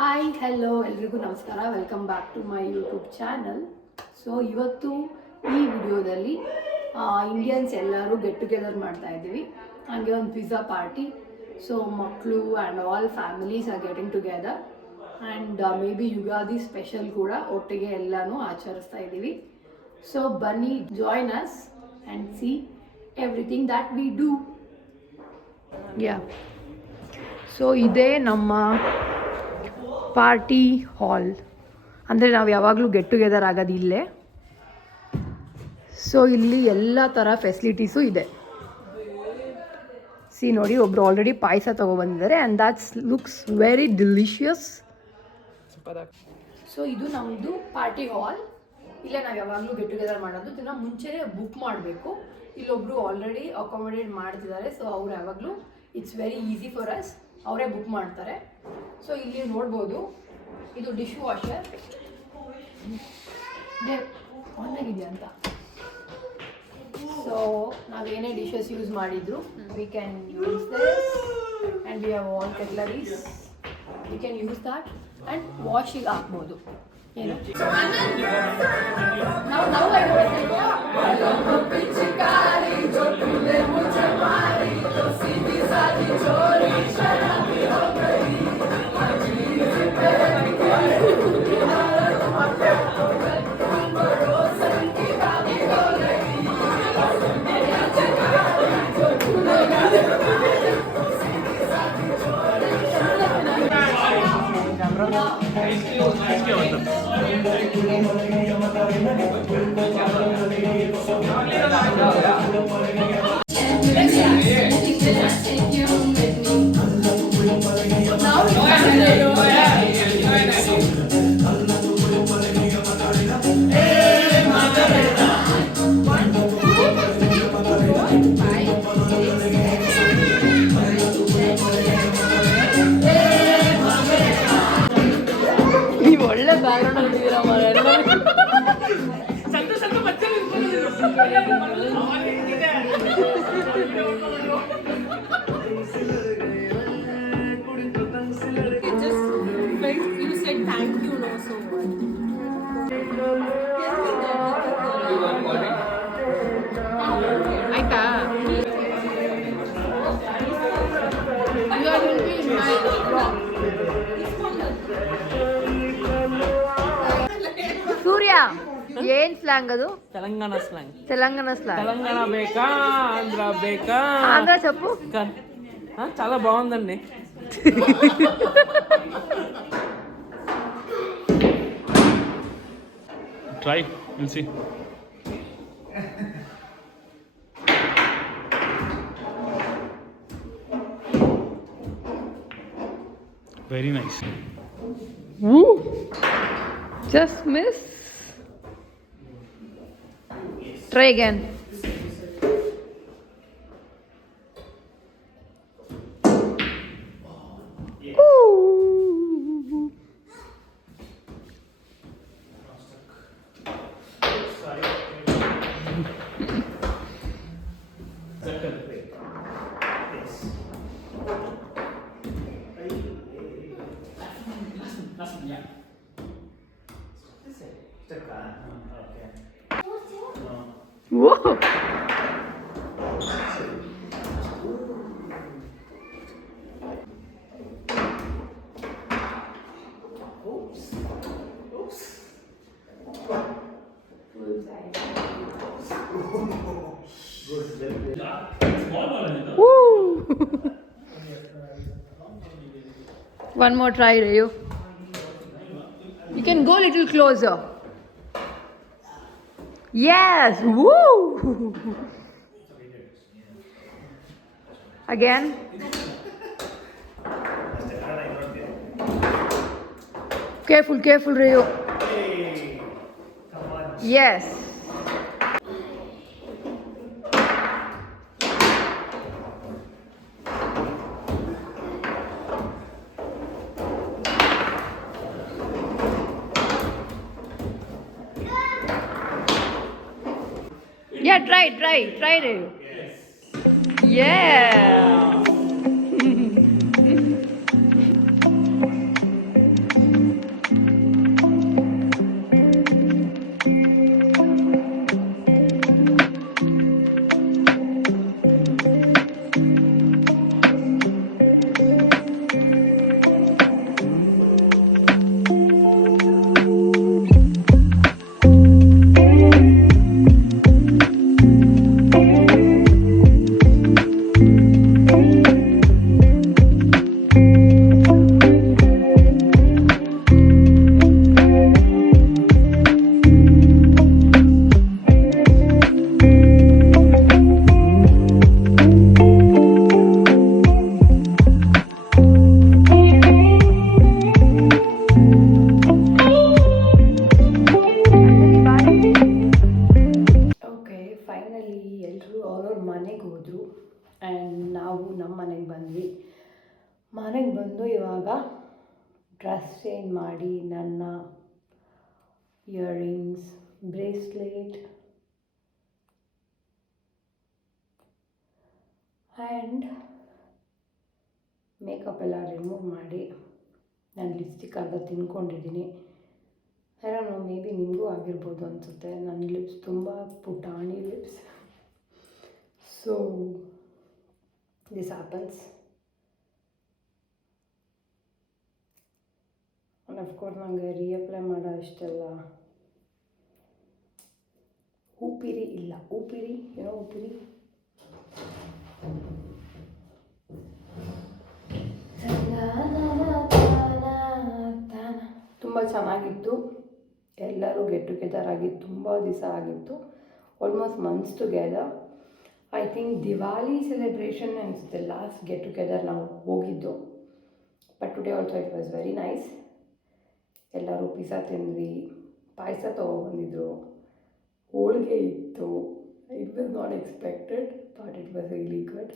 Hi hello ಎಲ್ರಿಗೂ ನಮಸ್ಕಾರ. Welcome back to my YouTube channel. So ಇವತ್ತು ಈ ವಿಡಿಯೋದಲ್ಲಿ ಇಂಡಿಯನ್ಸ್ ಎಲ್ಲರೂ ಗೆಟ್ ಟುಗೆದರ್ ಮಾಡ್ತಾ ಇದ್ದೀವಿ. ಹಾಗೆ ಒಂದು ಪಿಜ್ಜಾ ಪಾರ್ಟಿ. ಸೊ ಮಕ್ಕಳು and all families are getting together and may be Ugadi ಸ್ಪೆಷಲ್ ಕೂಡ ಒಟ್ಟಿಗೆ ಎಲ್ಲನೂ ಆಚರಿಸ್ತಾ ಇದ್ದೀವಿ. ಸೊ ಬನ್ನಿ, join us and C everything that we do. ಯಾ, ಸೊ ಇದೇ ನಮ್ಮ ಪಾರ್ಟಿ ಹಾಲ್. ಅಂದರೆ ನಾವು ಯಾವಾಗಲೂ ಗೆಟ್ ಟುಗೆದರ್ ಆಗೋದು ಇಲ್ಲೇ. ಸೊ ಇಲ್ಲಿ ಎಲ್ಲ ಥರ ಫೆಸಿಲಿಟೀಸು ಇದೆ. ನೋಡಿ, ಒಬ್ಬರು ಆಲ್ರೆಡಿ ಪಾಯಸ ತೊಗೊಬಂದಿದ್ದಾರೆ and that's looks very delicious. So ಇದು ನಮ್ಮದು ಪಾರ್ಟಿ ಹಾಲ್. ಇಲ್ಲೇ ನಾವು ಯಾವಾಗಲೂ ಗೆಟ್ ಟುಗೆದರ್ ಮಾಡೋದು. ಇದನ್ನು ಮುಂಚೆನೇ ಬುಕ್ ಮಾಡಬೇಕು. ಇಲ್ಲೊಬ್ಬರು ಆಲ್ರೆಡಿ ಅಕಾಮಡೇಟ್ ಮಾಡ್ತಿದ್ದಾರೆ. ಸೊ ಅವ್ರು ಯಾವಾಗಲೂ it's very easy for us, ಅವರೇ ಬುಕ್ ಮಾಡ್ತಾರೆ. ಸೊ ಇಲ್ಲಿ ನೋಡ್ಬೋದು, ಇದು ಡಿಶ್ ವಾಷರ್ ಆನ್ನಾಗಿದೆಯಾ ಅಂತ. ಸೊ ನಾವೇನೇ ಡಿಶಸ್ ಯೂಸ್ ಮಾಡಿದ್ರು we can use this and we have all cutleries. We can use that and ವಾಶಿಗೆ ಹಾಕ್ಬೋದು. ಏನು ಒಳ್ಳೆ ಬ್ಯಾಕ್ಗ್ರೌಂಡ್ ಆಯ್ತಾ? ಸೂರ್ಯ, ಏನ್ ಸ್ಲ್ಯಾಂಗ್ ಅದು? ತೆಲಂಗಾಣ ಸ್ಲ್ಯಾಂಗ್. తెలంగాణ స్లాంగ్. తెలంగాణ బేకా, ఆంధ్ర బేకా. ఆంధ్ర చెప్పు. చాలా బాగుందండి. Try, we'll see. Very nice. Woo! Just miss. Try again. Ooh. Whoa! One more try, Rayu. You can go a little closer. Yes! Woo! Again. Careful, careful, Rayu. Yes. Yeah, try, Rayu. Yeah. And ನಾವು ನಮ್ಮ ಮನೆಗೆ ಬಂದ್ವಿ. ಮನೆಗೆ ಬಂದು ಇವಾಗ dress change ಮಾಡಿ ನನ್ನ earrings, bracelet and makeup ಎಲ್ಲ ರಿಮೂವ್ ಮಾಡಿ ನಾನು ಲಿಪ್ಸ್ಟಿಕ್ ಅರ್ಧ ತಿನ್ಕೊಂಡಿದ್ದೀನಿ. ಏನೋ ಮೇ ಬಿ ನಿಮಗೂ ಆಗಿರ್ಬೋದು ಅನಿಸುತ್ತೆ. ನನ್ನ ಲಿಪ್ಸ್ ತುಂಬ ಪುಟಾಣಿ lips. So this happens. And of course ನನಗೆ ರೀಅಪ್ಲೈ ಮಾಡೋ ಅಷ್ಟೆಲ್ಲ ಊಪಿರಿ ಇಲ್ಲ. ಊಪಿರಿ ಏನೋ ಊಪಿರಿ ತುಂಬ ಚೆನ್ನಾಗಿತ್ತು. ಎಲ್ಲರೂ ಗೆಟ್ ಟುಗೆದರ್ ಆಗಿ ತುಂಬ ದಿವಸ ಆಗಿತ್ತು, almost months together. I think Diwali celebration ಅನಿಸುತ್ತೆ ಲಾಸ್ಟ್ ಗೆಟ್ ಟುಗೆದರ್ ನಾವು ಹೋಗಿದ್ದು. But today also it was very nice. ಎಲ್ಲರೂ ಪಿಜ್ಜಾ ತಿಂದ್ವಿ, ಪಾಯಸ ತೊಗೊಬಂದಿದ್ರು, ಹೋಳಿಗೆ ಇತ್ತು. It was not expected but it was really good.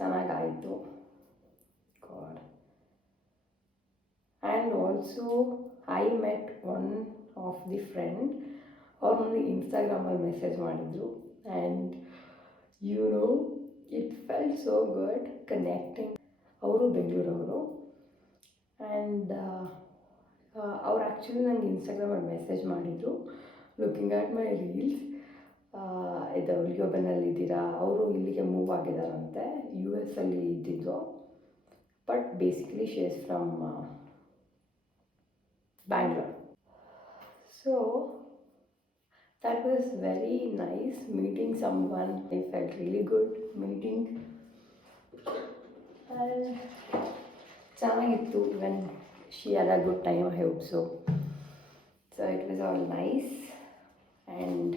ಚೆನ್ನಾಗಾಯಿತು. God. And also I met one of the friend. ಅವ್ರು ನನಗೆ ಇನ್ಸ್ಟಾಗ್ರಾಮಲ್ಲಿ ಮೆಸೇಜ್ ಮಾಡಿದರು. And you know it felt so good connecting. ಅವರು ಬೆಂಗಳೂರವರು. ಆ್ಯಂಡ್ ಅವ್ರು ಆ್ಯಕ್ಚುಲಿ ನನಗೆ ಇನ್ಸ್ಟಾಗ್ರಾಮಲ್ಲಿ ಮೆಸೇಜ್ ಮಾಡಿದರು ಲುಕಿಂಗ್ ಆಟ್ ಮೈ ರೀಲ್ಸ್. ಇದು ಲಿಯೋಬೆನಲ್ಲಿದ್ದೀರಾ, ಅವರು ಇಲ್ಲಿಗೆ ಮೂವ್ ಆಗಿದ್ದಾರಂತೆ, ಯು ಎಸ್ ಅಲ್ಲಿ ಇದ್ದಿದ್ದು. But basically she is from Bangalore. So that was very nice meeting someone. I felt really good meeting. And ಚೆನ್ನಾಗಿತ್ತು. Even she had a good time, I hope so. So it was all nice. And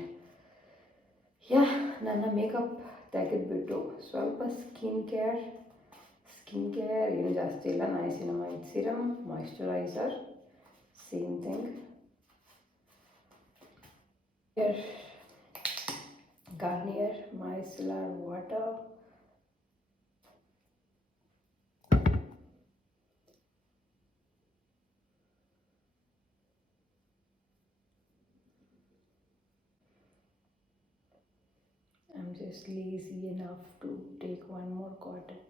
yeah, ನನ್ನ makeup ತೆಗೆದುಬಿಟ್ಟು ಸ್ವಲ್ಪ skin care ಏನು ಜಾಸ್ತಿ ಇಲ್ಲ. Niacinamide serum, moisturiser, same thing. Here Garnier micellar water, I'm just lazy enough to take one more cotton.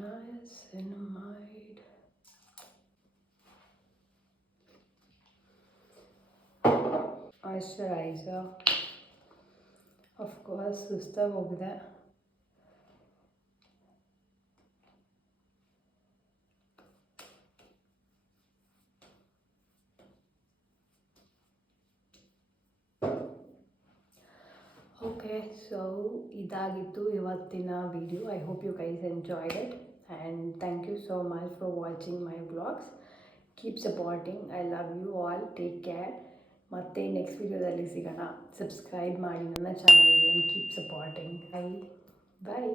Niacinamide. Moisturizer. Of course, ಸುಸ್ತಾಗಿ ಹೋಗಿದೆ. Okay, so ಇದಾಗಿತ್ತು ಇವತ್ತಿನ video. I hope you guys enjoyed it and thank you so much for watching my vlogs. Keep supporting. I love you all. Take care. ಮತ್ತೆ next ವಿಡಿಯೋದಲ್ಲಿ ಸಿಗೋಣ. Subscribe ಮಾಡಿ ನನ್ನ ಚಾನಲ್ಗೆ. Keep supporting. ಬಾಯ್.